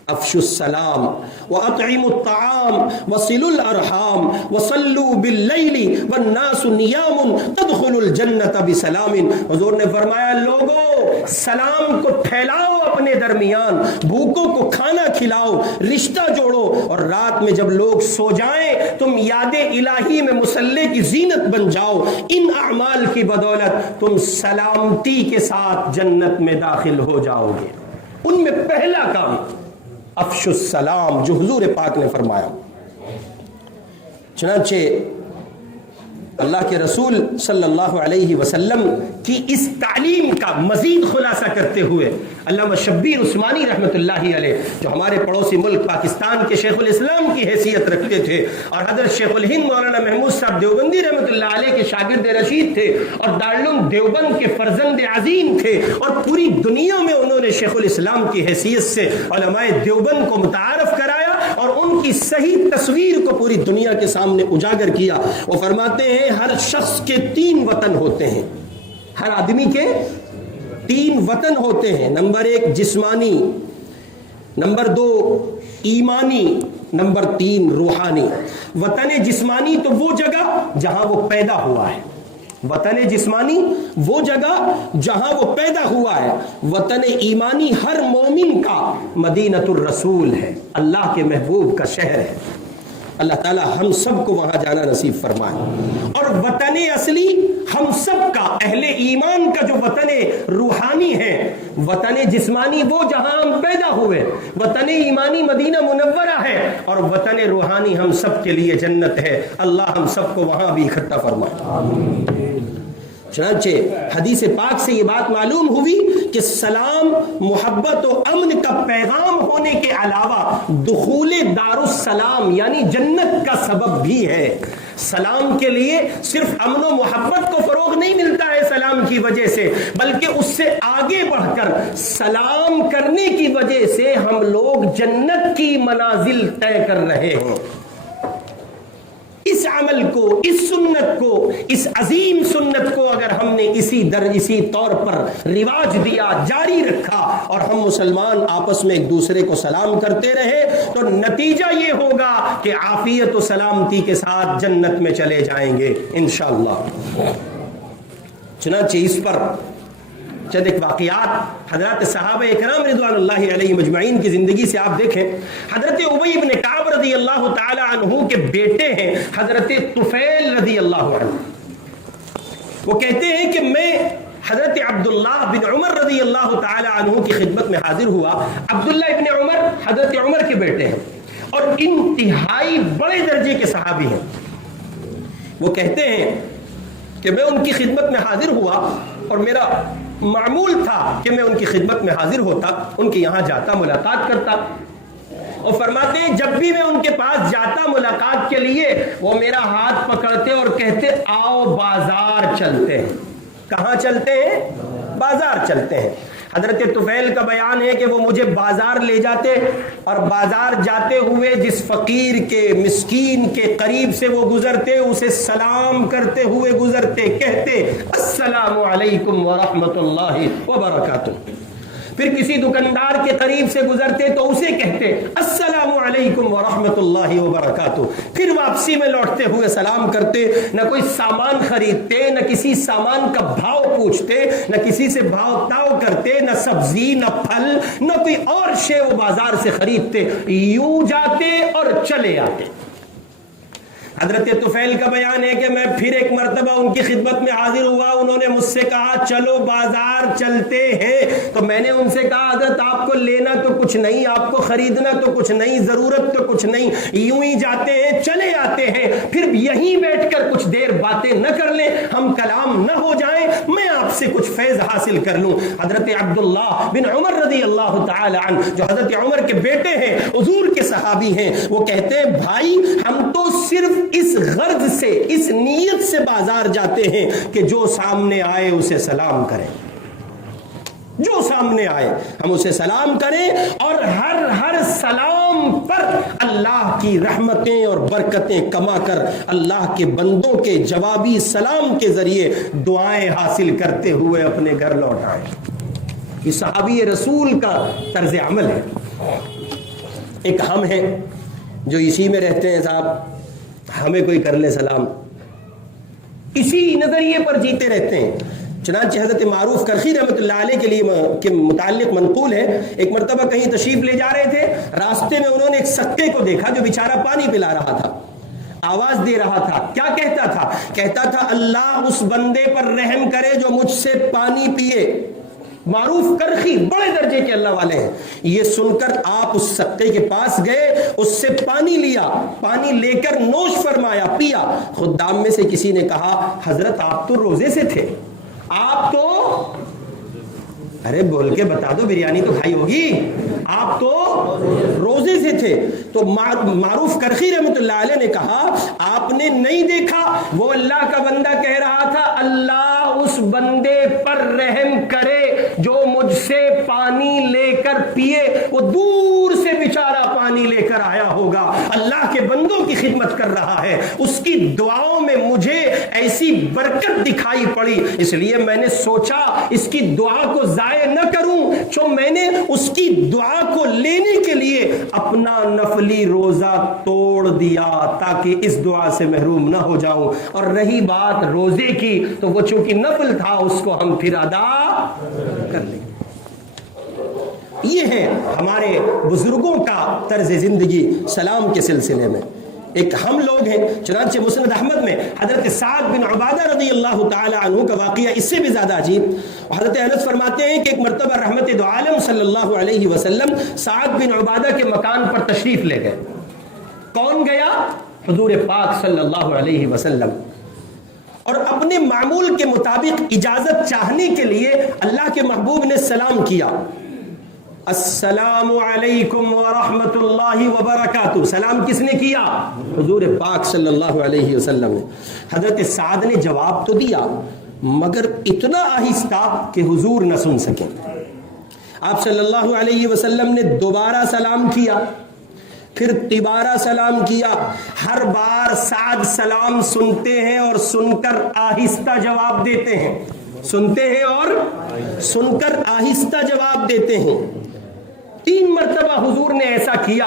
افشوا السلام واطعموا الطعام وصلوا الارحام وصلوا باللیل والناس نیام تدخلوا الجنة بسلام. حضور نے فرمایا لوگو سلام کو پھیلاؤ اپنے درمیان، بھوکوں کو کھانا کھلاؤ، رشتہ جوڑو، اور رات میں جب لوگ سو جائیں تم یاد الہی میں مصلی کی زینت بن جاؤ. ان اعمال کی بدولت تم سلامتی کے ساتھ جنت میں داخل ہو جاؤ گے. ان میں پہلا کام افشوا السلام جو حضور پاک نے فرمایا. چنانچہ اللہ کے رسول صلی اللہ علیہ وسلم کی اس تعلیم کا مزید خلاصہ کرتے ہوئے علامہ شبیر عثمانی رحمۃ اللہ علیہ، جو ہمارے پڑوسی ملک پاکستان کے شیخ الاسلام کی حیثیت رکھتے تھے اور حضرت شیخ الہند مولانا محمود صاحب دیوبندی رحمۃ اللہ علیہ کے شاگرد رشید تھے اور دارالعلوم دیوبند کے فرزند عظیم تھے، اور پوری دنیا میں انہوں نے شیخ الاسلام کی حیثیت سے علماء دیوبند کو متعارف کرایا اور ان کی صحیح تصویر کو پوری دنیا کے سامنے اجاگر کیا. وہ فرماتے ہیں ہر شخص کے 3 وطن ہوتے ہیں، ہر آدمی کے 3 وطن ہوتے ہیں. نمبر 1 جسمانی، نمبر 2 ایمانی، نمبر 3 روحانی. وطن جسمانی تو وہ جگہ جہاں وہ پیدا ہوا ہے، وطن جسمانی وہ جگہ جہاں وہ پیدا ہوا ہے. وطن ایمانی ہر مومن کا مدینۃ الرسول ہے، اللہ کے محبوب کا شہر ہے. اللہ تعالی ہم سب کو وہاں جانا نصیب فرمائے. اور وطن اصلی ہم سب کا اہل ایمان کا جو وطن روحانی ہے، وطن جسمانی وہ جہاں ہم پیدا ہوئے، وطن ایمانی مدینہ منورہ ہے، اور وطن روحانی ہم سب کے لیے جنت ہے. اللہ ہم سب کو وہاں بھی اکٹھا فرمائے. چنانچہ حدیث پاک سے یہ بات معلوم ہوئی کہ سلام محبت و امن کا پیغام ہونے کے علاوہ دخول دار السلام یعنی جنت کا سبب بھی ہے. سلام کے لیے صرف امن و محبت کو فروغ نہیں ملتا ہے سلام کی وجہ سے، بلکہ اس سے آگے بڑھ کر سلام کرنے کی وجہ سے ہم لوگ جنت کی منازل طے کر رہے ہیں. اس عمل کو، اس سنت کو، اس عظیم سنت کو اگر ہم نے اسی طور پر رواج دیا، جاری رکھا، اور ہم مسلمان آپس میں ایک دوسرے کو سلام کرتے رہے، تو نتیجہ یہ ہوگا کہ عافیت و سلامتی کے ساتھ جنت میں چلے جائیں گے انشاءاللہ. چنانچہ اس پر چند ایک واقعات حضرات صحابہ اکرام رضوان اللہ علیہ مجمعین کی زندگی سے آپ دیکھیں. حضرت ابی بن کعب رضی اللہ تعالی عنہ کے بیٹے ہیں حضرت طفیل رضی اللہ عنہ. وہ کہتے ہیں کہ میں حضرت عبداللہ بن عمر رضی اللہ تعالی عنہ کی خدمت میں حاضر ہوا. عبداللہ ابن عمر حضرت عمر کے بیٹے ہیں اور انتہائی بڑے درجے کے صحابی ہیں. وہ کہتے ہیں کہ میں ان کی خدمت میں حاضر ہوا اور میرا معمول تھا کہ میں ان کی خدمت میں حاضر ہوتا، ان کے یہاں جاتا، ملاقات کرتا. اور فرماتے ہیں جب بھی میں ان کے پاس جاتا ملاقات کے لیے، وہ میرا ہاتھ پکڑتے اور کہتے آؤ بازار چلتے ہیں. کہاں چلتے ہیں؟ بازار چلتے ہیں. حضرت طفیل کا بیان ہے کہ وہ مجھے بازار لے جاتے اور بازار جاتے ہوئے جس فقیر کے، مسکین کے قریب سے وہ گزرتے اسے سلام کرتے ہوئے گزرتے، کہتے السلام علیکم ورحمۃ اللہ وبرکاتہ. پھر کسی دکاندار کے قریب سے گزرتے تو اسے کہتے السلام علیکم ورحمۃ اللہ وبرکاتہ. پھر واپسی میں لوٹتے ہوئے سلام کرتے. نہ کوئی سامان خریدتے، نہ کسی سامان کا بھاؤ پوچھتے، نہ کسی سے بھاؤ تاؤ کرتے، نہ سبزی، نہ پھل، نہ کوئی اور شے وہ بازار سے خریدتے. یوں جاتے اور چلے آتے. حضرت طفیل کا بیان ہے کہ میں پھر ایک مرتبہ ان کی خدمت میں حاضر ہوا. انہوں نے مجھ سے کہا چلو بازار چلتے ہیں. تو میں نے ان سے کہا حضرت آپ کو لینا تو کچھ نہیں، آپ کو خریدنا تو کچھ نہیں، ضرورت تو کچھ نہیں، یوں ہی جاتے ہیں چلے آتے ہیں. پھر یہیں بیٹھ کر کچھ دیر باتیں نہ کر لیں، ہم کلام نہ ہو جائیں، میں آپ سے کچھ فیض حاصل کر لوں. حضرت عبداللہ بن عمر رضی اللہ تعالی عنہ جو حضرت عمر کے بیٹے ہیں، حضور کے صحابی ہیں، وہ کہتے ہیں بھائی ہم تو صرف اس غرض سے، اس نیت سے بازار جاتے ہیں کہ جو سامنے آئے اسے سلام کریں. جو سامنے آئے ہم اسے سلام کریں، اور ہر سلام پر اللہ کی رحمتیں اور برکتیں کما کر اللہ کے بندوں کے جوابی سلام کے ذریعے دعائیں حاصل کرتے ہوئے اپنے گھر لوٹ آئے. یہ صحابی رسول کا طرز عمل ہے. ایک ہم ہیں جو اسی میں رہتے ہیں صاحب، ہمیں کوئی کر لے سلام، اسی نظریے پر جیتے رہتے ہیں. چنانچہ حضرت معروف کرخی رحمۃ اللہ علیہ کے لیے کے متعلق منقول ہے، ایک مرتبہ کہیں تشریف لے جا رہے تھے، راستے میں انہوں نے ایک سکے کو دیکھا جو بیچارہ پانی پلا رہا تھا، آواز دے رہا تھا. کیا کہتا تھا؟ کہتا تھا اللہ اس بندے پر رحم کرے جو مجھ سے پانی پیے. معروف کرخی بڑے درجے کے اللہ والے ہیں. یہ سن کر آپ اس سکے کے پاس گئے، اس سے پانی لیا، پانی لے کر نوش فرمایا، پیا. خدام میں سے کسی نے کہا حضرت آپ تو روزے سے تھے، آپ تو، ارے بول کے بتا دو، بریانی تو کھائی ہوگی، آپ تو روزے سے تھے. تو معروف کرخی رحمۃ اللہ علیہ نے کہا آپ نے نہیں دیکھا وہ اللہ کا بندہ کہہ رہا تھا اللہ اس بندے پر رحم کرے جو مجھ سے پانی لے کر پیے. وہ دور سے بیچارہ پانی لے کر آیا ہوگا، اللہ کے بندوں کی خدمت کر رہا ہے، اس کی دعاؤں میں مجھے ایسی برکت دکھائی پڑی، اس لیے میں نے سوچا اس کی دعا کو ضائع نہ کروں، جو میں نے اس کی دعا کو لینے کے لیے اپنا نفلی روزہ توڑ دیا تاکہ اس دعا سے محروم نہ ہو جاؤں. اور رہی بات روزے کی تو وہ چونکہ نفل تھا اس کو ہم پھر ادا کر لیں. یہ ہے ہمارے بزرگوں کا طرز زندگی سلام کے سلسلے میں. ایک ہم لوگ ہیں، چنانچہ مسند احمد میں حضرت سعد بن عبادہ رضی اللہ تعالی عنہ کا واقعہ اس سے بھی زیادہ عجیب. حضرت انس فرماتے ہیں کہ ایک مرتبہ رحمت دو عالم صلی اللہ علیہ وسلم سعد بن عبادہ کے مکان پر تشریف لے گئے. کون گیا؟ حضور پاک صلی اللہ علیہ وسلم. اور اپنے معمول کے مطابق اجازت چاہنے کے لیے اللہ کے محبوب نے سلام کیا، السلام علیکم ورحمۃ اللہ وبرکاتہ. سلام کس نے کیا؟ حضور پاک صلی اللہ علیہ وسلم نے. حضرت سعد نے جواب تو دیا مگر اتنا آہستہ کہ حضور نہ سن سکیں. آپ صلی اللہ علیہ وسلم نے دوبارہ سلام کیا، پھر تبارہ سلام کیا. ہر بار سعد سلام سنتے ہیں اور سن کر آہستہ جواب دیتے ہیں، سنتے ہیں اور سن کر آہستہ جواب دیتے ہیں. 3 مرتبہ حضور نے ایسا کیا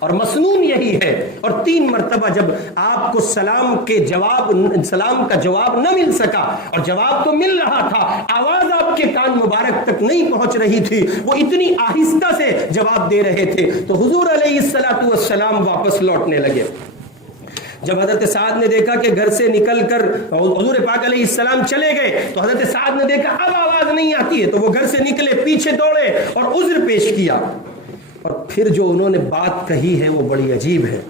اور مسنون یہی ہے. اور 3 مرتبہ جب آپ کو سلام کا جواب نہ مل سکا، اور جواب تو مل رہا تھا، آواز آپ کے کان مبارک تک نہیں پہنچ رہی تھی، وہ اتنی آہستہ سے جواب دے رہے تھے، تو حضور علیہ الصلوۃ والسلام واپس لوٹنے لگے. جب حضرت سعد نے دیکھا کہ گھر سے نکل کر حضور پاک علیہ السلام چلے گئے تو حضرت سعد نے دیکھا اب آواز نہیں آتی ہے، تو وہ گھر سے نکلے، پیچھے دوڑے اور عذر پیش کیا. اور پھر جو انہوں نے بات کہی ہے وہ بڑی عجیب ہے.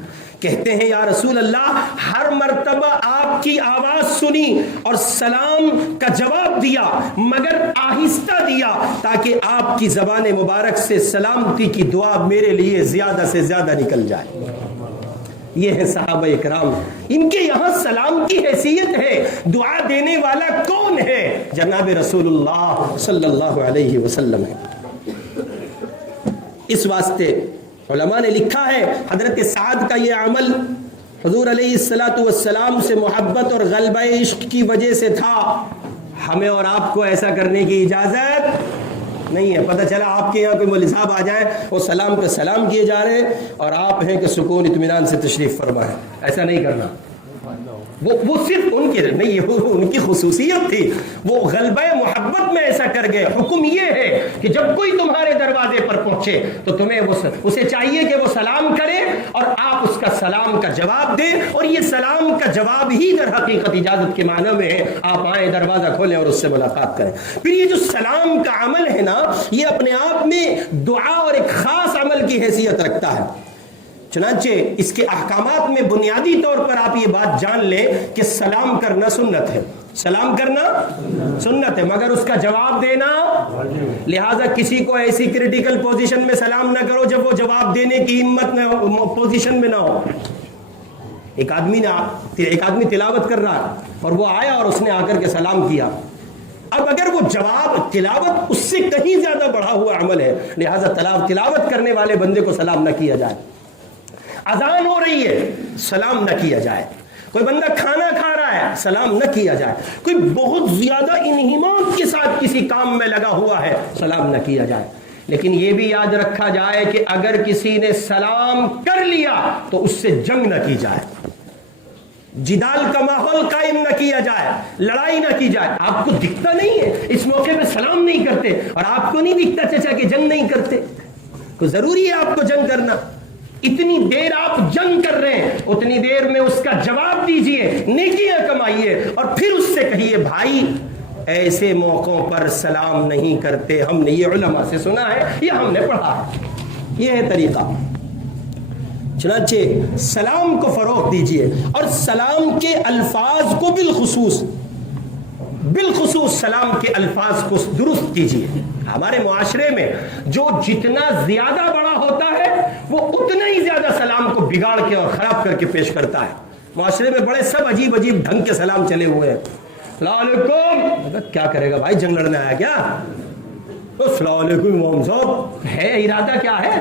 کہتے ہیں یا رسول اللہ ہر مرتبہ آپ کی آواز سنی اور سلام کا جواب دیا مگر آہستہ دیا تاکہ آپ کی زبان مبارک سے سلامتی کی دعا میرے لیے زیادہ سے زیادہ نکل جائے. یہ ہے صحابہ اکرام، ان کے یہاں سلام کی حیثیت ہے. دعا دینے والا کون ہے؟ جناب رسول اللہ صلی اللہ علیہ وسلم ہے. اس واسطے علماء نے لکھا ہے حضرت سعد کا یہ عمل حضور علیہ الصلوۃ والسلام سے محبت اور غلبہ عشق کی وجہ سے تھا. ہمیں اور آپ کو ایسا کرنے کی اجازت نہیں ہے. پتہ چلا آپ کے یہاں کوئی مولوی صاحب آ جائیں اور سلام پہ سلام کیے جا رہے ہیں اور آپ ہیں کہ سکون اطمینان سے تشریف فرما ہے. ایسا نہیں کرنا. وہ صرف ان کی نہیں، ان کی خصوصیت تھی، وہ غلبہ محبت میں ایسا کر گئے. حکم یہ ہے کہ جب کوئی تمہارے دروازے پر پہنچے تو تمہیں اسے چاہیے کہ وہ سلام کرے اور آپ اس کا سلام کا جواب دیں. اور یہ سلام کا جواب ہی در حقیقت اجازت کے معنی میں ہے. آپ آئیں، دروازہ کھولیں اور اس سے ملاقات کریں. پھر یہ جو سلام کا عمل ہے نا، یہ اپنے آپ میں دعا اور ایک خاص عمل کی حیثیت رکھتا ہے. چنانچہ اس کے احکامات میں بنیادی طور پر آپ یہ بات جان لیں کہ سلام کرنا سنت ہے. سلام کرنا سنت ہے مگر اس کا جواب دینا، لہذا کسی کو ایسی کریٹیکل پوزیشن میں سلام نہ کرو جب وہ جواب دینے کی ہمت نہ پوزیشن میں نہ ہو. ایک آدمی تلاوت کر رہا اور وہ آیا اور اس نے آ کر کے سلام کیا. اب اگر وہ جواب تلاوت اس سے کہیں زیادہ بڑھا ہوا عمل ہے، لہذا تلاوت کرنے والے بندے کو سلام نہ کیا جائے. اذان ہو رہی ہے، سلام نہ کیا جائے. کوئی بندہ کھانا کھا رہا ہے، سلام نہ کیا جائے. کوئی بہت زیادہ انہمام کے ساتھ کسی کام میں لگا ہوا ہے، سلام نہ کیا جائے. لیکن یہ بھی یاد رکھا جائے کہ اگر کسی نے سلام کر لیا تو اس سے جنگ نہ کی جائے، جدال کا ماحول قائم نہ کیا جائے، لڑائی نہ کی جائے۔ آپ کو دکھتا نہیں ہے اس موقع پہ سلام نہیں کرتے، اور آپ کو نہیں دکھتا چچا کہ جنگ نہیں کرتے، تو ضروری ہے آپ کو جنگ کرنا۔ اتنی دیر آپ جنگ کر رہے ہیں، اتنی دیر میں اس کا جواب دیجئے، نیکیاں کمائیے، اور پھر اس سے کہیے بھائی ایسے موقعوں پر سلام نہیں کرتے، ہم نے یہ علماء سے سنا ہے، یہ ہم نے پڑھا ہے، یہ ہے طریقہ۔ چنانچہ سلام کو فروغ دیجئے، اور سلام کے الفاظ کو بالخصوص سلام کے الفاظ کو درست کیجئے۔ ہمارے معاشرے میں جو جتنا زیادہ بڑا ہوتا ہے وہ اتنا ہی زیادہ سلام کو بگاڑ کے اور خراب کر کے پیش کرتا ہے۔ معاشرے میں بڑے سب عجیب عجیب ڈھنگ کے سلام چلے ہوئے ہیں۔ السلام علیکم، کیا کرے گا بھائی، جنگ لڑنے آیا کیا؟ السلام علیکم امام صاحب، ہے ارادہ کیا ہے؟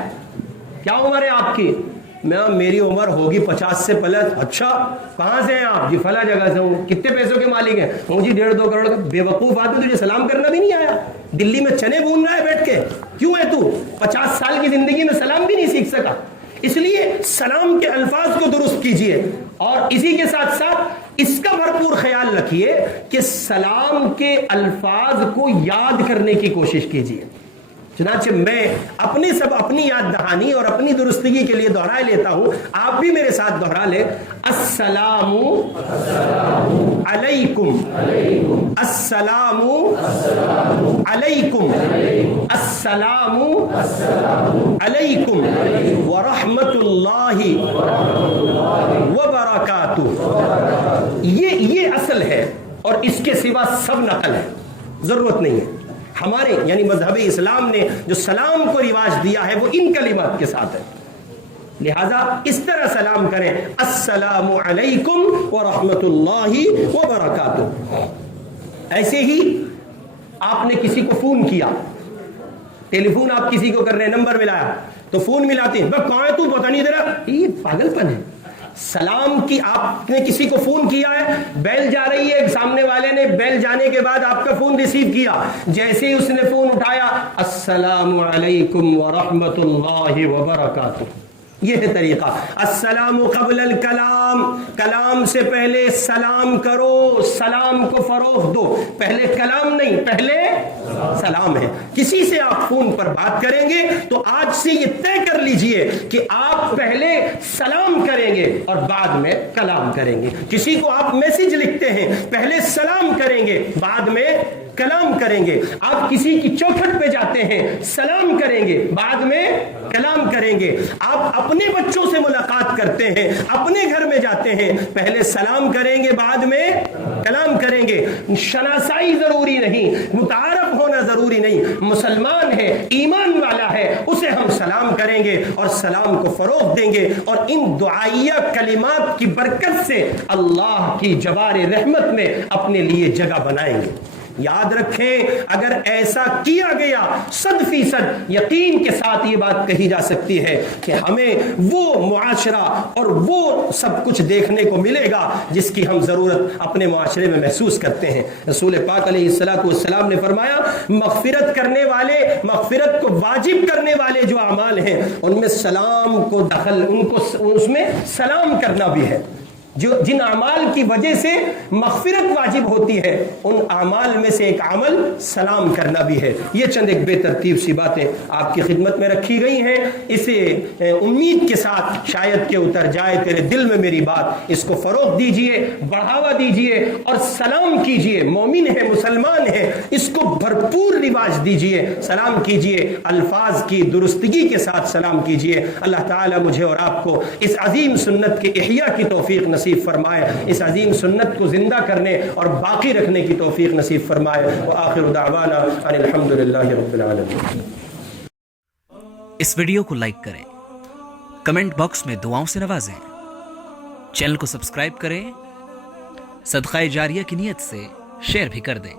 کیا عمر ہے آپ کی؟ میری عمر ہوگی 50 سے پلس۔ اچھا کہاں سے ہیں آپ؟ جی فلاں جگہ سے ہوں۔ کتنے پیسوں کے مالک ہیں؟ جی 1.5-2 کروڑ کا۔ بے وقوف آدمی، تجھے سلام کرنا بھی نہیں آیا؟ دلی میں چنے بون رہا ہے بیٹھ کے، کیوں ہے تو 50 سال کی زندگی میں سلام بھی نہیں سیکھ سکا؟ اس لیے سلام کے الفاظ کو درست کیجئے، اور اسی کے ساتھ ساتھ اس کا بھرپور خیال رکھیے کہ سلام کے الفاظ کو یاد کرنے کی کوشش کیجئے۔ چنانچہ میں اپنی یاد دہانی اور اپنی درستگی کے لیے دہرائے لیتا ہوں، آپ بھی میرے ساتھ دہرا لیں۔ السلام علیکم، السلام علیکم، السلام علیکم ورحمۃ اللہ وبرکاتہ۔ یہ اصل ہے، اور اس کے سوا سب نقل ہے، ضرورت نہیں ہے۔ ہمارے یعنی مذہب اسلام نے جو سلام کو رواج دیا ہے وہ ان کلمات کے ساتھ ہے، لہذا اس طرح سلام کریں، السلام علیکم ورحمۃ اللہ وبرکاتہ۔ ایسے ہی آپ نے کسی کو فون کیا، ٹیلی فون آپ کسی کو کر رہے ہیں، نمبر ملایا تو فون ملاتے ہیں، بس کہاں ہے تو پتہ نہیں دے رہا، یہ پاگل پن ہے۔ سلام کی آپ نے کسی کو فون کیا ہے، بیل جا رہی ہے، سامنے والے نے بیل جانے کے بعد آپ کا فون ریسیو کیا، جیسے ہی اس نے فون اٹھایا، السلام علیکم ورحمۃ اللہ وبرکاتہ۔ یہ ہے طریقہ۔ السلام قبل الکلام، کلام سے پہلے سلام کرو، سلام کو فروغ دو، پہلے کلام نہیں، پہلے سلام ہے۔ کسی سے آپ فون پر بات کریں گے تو آج سے یہ طے کر لیجئے کہ آپ پہلے سلام کریں گے اور بعد میں کلام کریں گے۔ کسی کو آپ میسج لکھتے ہیں، پہلے سلام کریں گے بعد میں کلام کریں گے۔ آپ کسی کی چوکھٹ پہ جاتے ہیں، سلام کریں گے بعد میں کلام کریں گے۔ آپ اپنے بچوں سے ملاقات کرتے ہیں، اپنے گھر میں جاتے ہیں، پہلے سلام کریں گے بعد میں کلام کریں گے۔ شناسائی ضروری نہیں، متعارف ہونا ضروری نہیں، مسلمان ہے، ایمان والا ہے، اسے ہم سلام کریں گے اور سلام کو فروغ دیں گے، اور ان دعائیہ کلمات کی برکت سے اللہ کی جوار رحمت میں اپنے لیے جگہ بنائیں گے۔ یاد رکھیں، اگر ایسا کیا گیا 100% یقین کے ساتھ یہ بات کہی جا سکتی ہے کہ ہمیں وہ معاشرہ اور وہ سب کچھ دیکھنے کو ملے گا جس کی ہم ضرورت اپنے معاشرے میں محسوس کرتے ہیں۔ رسول پاک علیہ السلام نے فرمایا، مغفرت کرنے والے، مغفرت کو واجب کرنے والے جو اعمال ہیں ان میں سلام کو دخل، ان کو اس میں سلام کرنا بھی ہے۔ جن اعمال کی وجہ سے مغفرت واجب ہوتی ہے ان اعمال میں سے ایک عمل سلام کرنا بھی ہے۔ یہ چند ایک بے ترتیب سی باتیں آپ کی خدمت میں رکھی گئی ہیں، اسے امید کے ساتھ شاید کہ اتر جائے تیرے دل میں میری بات، اس کو فروغ دیجئے، بڑھاوا دیجئے اور سلام کیجئے۔ مومن ہے، مسلمان ہے، اس کو بھرپور رواج دیجئے، سلام کیجئے، الفاظ کی درستگی کے ساتھ سلام کیجئے۔ اللہ تعالی مجھے اور آپ کو اس عظیم سنت کے احیاء کی توفیق نصیب فرمائے، اس عظیم سنت کو زندہ کرنے اور باقی رکھنے کی توفیق نصیب فرمائے۔ وآخر دعوانا ان الحمدللہ رب العالمین۔ اس ویڈیو کو لائک کریں، کمنٹ باکس میں دعاؤں سے نوازیں، چینل کو سبسکرائب کریں، صدقہ جاریہ کی نیت سے شیئر بھی کر دیں۔